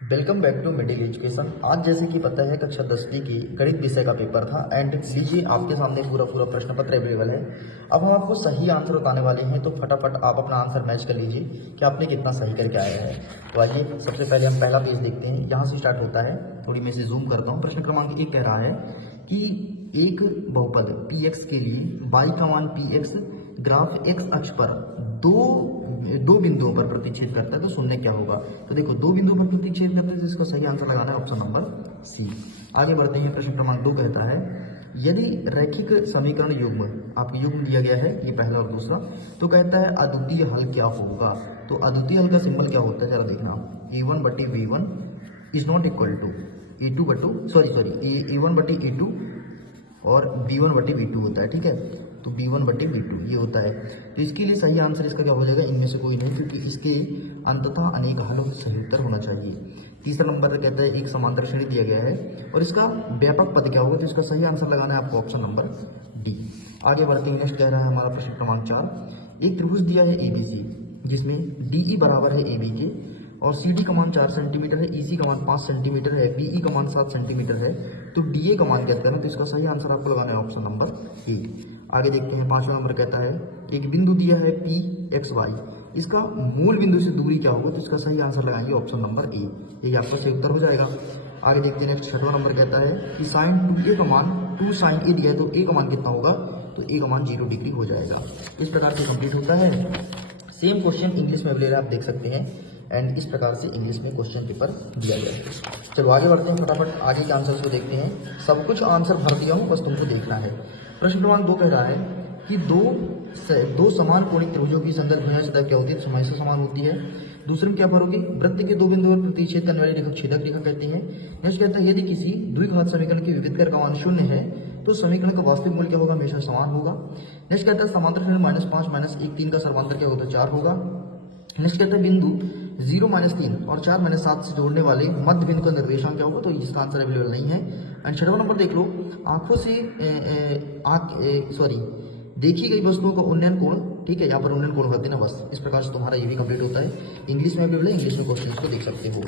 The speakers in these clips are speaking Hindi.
Welcome back to middle education. आज जैसे कि पता है कक्षा 10वीं की गणित विषय का पेपर था एंड लीजिए आपके सामने पूरा प्रश्न पत्र अवेलेबल है। अब हम आपको सही आंसर बताने वाले हैं, तो फटाफट आप अपना आंसर मैच कर लीजिए कि आपने कितना सही करके आया है। तो आइए सबसे पहले हम पहला पेज देखते हैं। यहाँ से स्टार्ट होता है, थोड़ी मैं इसे जूम करता हूँ। प्रश्न क्रमांक 1 कह रहा है कि एक बहुपद px के लिए y का मान px ग्राफ x अक्ष पर दो बिंदुओं पर प्रतिच्छेद करता है, तो शून्य क्या होगा। तो देखो दो बिंदुओं पर प्रतिच्छेद करता है, तो इसका सही आंसर लगाना है ऑप्शन नंबर सी। आगे बढ़ते हैं। प्रश्न क्रमांक 2 कहता है यदि रैखिक समीकरण युग्म आपको युग्म दिया गया है, ये पहला और दूसरा, तो कहता है अद्वितीय हल क्या होगा। तो अद्वितीय हल का सिंबल क्या होता है जरा देखना। e1 बटे v1 is not equal to e2 बटू e1 बटे e2 और b1 बटे v2 होता है, ठीक है। तो b1 बटे v2 ये होता है। तो इसके लिए सही आंसर इसका क्या हो जाएगा, इनमें से कोई नहीं, क्योंकि इसके अंततः अनेक हल सही उत्तर होना चाहिए। तीसरा नंबर कहता है एक समांतर श्रेणी दिया गया है और इसका व्यापक पद क्या होगा, तो इसका सही आंसर लगाना है आपको ऑप्शन नंबर डी। आगे बढ़ते हैं। नेक्स्ट कह रहा है हमारा प्रश्न क्रमांक 4, एक त्रिभुज दिया है एबीसी जिसमें डीई बराबर है एबी के और CD का मान 4 सेंटीमीटर है, EC का मान 5 सेंटीमीटर है, BE का मान 7 सेंटीमीटर है, तो DA का मान कहते हैं ना, तो इसका सही आंसर आपको लगाना है ऑप्शन नंबर ए। आगे देखते हैं। 5वां नंबर कहता है एक बिंदु दिया है PXY, इसका मूल बिंदु से दूरी क्या होगा, तो इसका सही आंसर लगाएंगे ऑप्शन नंबर ए, यही आपका सही उत्तर हो जाएगा। आगे देखते हैं। नेक्स्ट 6वां नंबर कहता है कि साइन 2A का मान 2 साइन A दिया है, तो A का मान कितना होगा, तो A का मान 0 डिग्री हो जाएगा। इस प्रकार से कंप्लीट होता है। सेम क्वेश्चन इंग्लिश में अवेलेबल आप देख सकते हैं एंड इस प्रकार से इंग्लिश में क्वेश्चन पेपर दिया गया है। चलो आगे बढ़ते हैं, फटाफट आगे के आंसर को देखते हैं। सब कुछ आंसर भर दिया हूँ, बस तुमको देखना है। प्रश्न क्रमांक 2 कह रहा है कि दो समान कोणिक त्रिभुजों की संगत भुजा सतह क्या होती है, तो हमेशा समान होती है। दूसरे में क्या भरोगे, वृत्त के दो बिंदुओं पर प्रतिच्छेद करने वाली रेखा छेदक रेखा कहते हैं। नेक्स्ट कहता है यदि किसी द्विघात समीकरण की विविध कर का मान 0 है, तो समीकरण का वास्तविक मूल्य क्या होगा, हमेशा समान होगा। नेक्स्ट कहता है समांतर श्रेणी -5 -1 3 का सर्वांतर क्या होगा, 4 होगा। नेक्स्ट कहता है बिंदु 0 -3 और 4 -7 से जोड़ने वाले मध्य बिंदु का निर्देशांक क्या होगा, तो इसका आंसर अवेलेबल नहीं है। एंड 6वां नंबर देख लो, आंखों से देखी गई वस्तुओं का उन्नयन कोण, ठीक है, यहाँ पर उन्नयन कोण कर देना बस। इस प्रकार से तुम्हारा ये भी कंप्लीट होता है। इंग्लिश में अवेलेबल है, इंग्लिश में क्वेश्चन को देख सकते हो।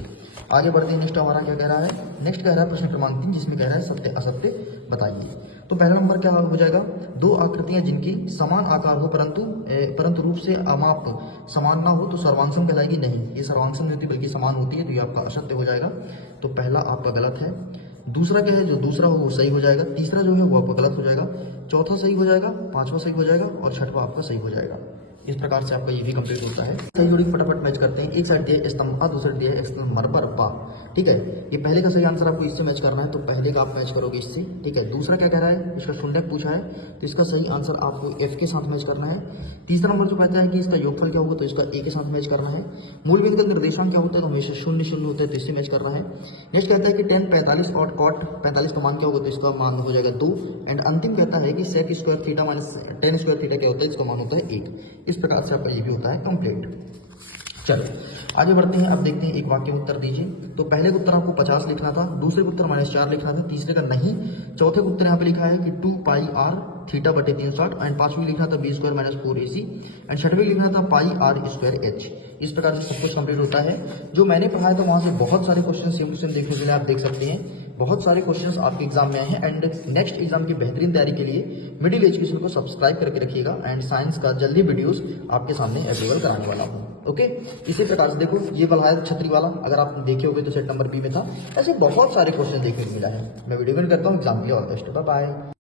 आगे बढ़ते हैं। नेक्स्ट हमारा क्या कह रहा है, नेक्स्ट कह रहा है प्रश्न क्रमांक 3 जिसमें कह रहा है सत्य असत्य बताइए। तो पहला नंबर क्या हो जाएगा, दो आकृतियां जिनकी समान आकार हो परंतु रूप से अमाप समान ना हो, तो सर्वांगसम कहलाएगी नहीं, ये सर्वांगसम नहीं होती बल्कि समान होती है, तो ये आपका असत्य हो जाएगा। तो पहला आपका गलत है। दूसरा क्या है, जो दूसरा हो वो सही हो जाएगा। तीसरा जो है वो आपका गलत हो जाएगा। चौथा सही हो जाएगा, पांचवा सही हो जाएगा और छठवां आपका सही हो जाएगा। इस प्रकार से आपका ये भी कंप्लीट होता है। सही जोड़ी फटाफट मैच करते हैं। एक साइड दिया है स्तंभ, दूसरी दिया है स्तंभ मरबर पा, ठीक है। ये पहले का सही आंसर आपको इससे मैच करना है, तो पहले का आप मैच करोगे इससे, ठीक है। दूसरा क्या कह रहा है, इसका शून्यक पूछा है, तो इसका सही आंसर आपको F के साथ मैच करना है। तीसरा नंबर जो कहता है कि इसका योगफल क्या होगा, तो इसका A के साथ मैच करना है। मूल बिंदु का निर्देशांक क्या होता है, तो हमेशा 0 0 होता है, तो इससे मैच करना है। नेक्स्ट कहता है कि tan 45 और cot 45 का मान क्या होगा, तो इसका मान हो जाएगा 2। एंड अंतिम कहता है कि sec square theta minus tan square theta क्या होता है, इसका मान होता है 1। इस प्रकार से आपका ये भी होता है कंप्लीट। चलो आगे बढ़ते हैं। अब देखते हैं एक वाक्य उत्तर दीजिए। तो पहले का उत्तर आपको 50 लिखना था, दूसरे का उत्तर -4 लिखना था, तीसरे का नहीं, चौथे का उत्तर यहाँ पे लिखा है कि 2 पाई r थीटा बटे 360 एंड पांचवी लिखना था b square minus 4ac and छठवीं लिखना था पाई r स्क्वायर h। इस प्रकार से सब कुछ कंप्लीट होता है। जो मैंने पढ़ाया था वहां से बहुत सारे क्वेश्चन सेम टू सेम देखने के लिए आप देख सकते हैं। बहुत सारे क्वेश्चंस आपके एग्जाम में आए हैं एंड नेक्स्ट एग्जाम की बेहतरीन तैयारी के लिए मिडिल एजुकेशन को सब्सक्राइब करके रखिएगा एंड साइंस का जल्दी वीडियोस आपके सामने अवेलेबल कराने वाला हूँ। ओके, इसी प्रकार से देखो ये वाला है छतरी वाला, अगर आप देखे होगे तो सेट नंबर बी में था। ऐसे बहुत सारे क्वेश्चन देखने को मिला है। मैं वीडियो में करता हूँ एग्जाम के लिए। All the best, bye bye.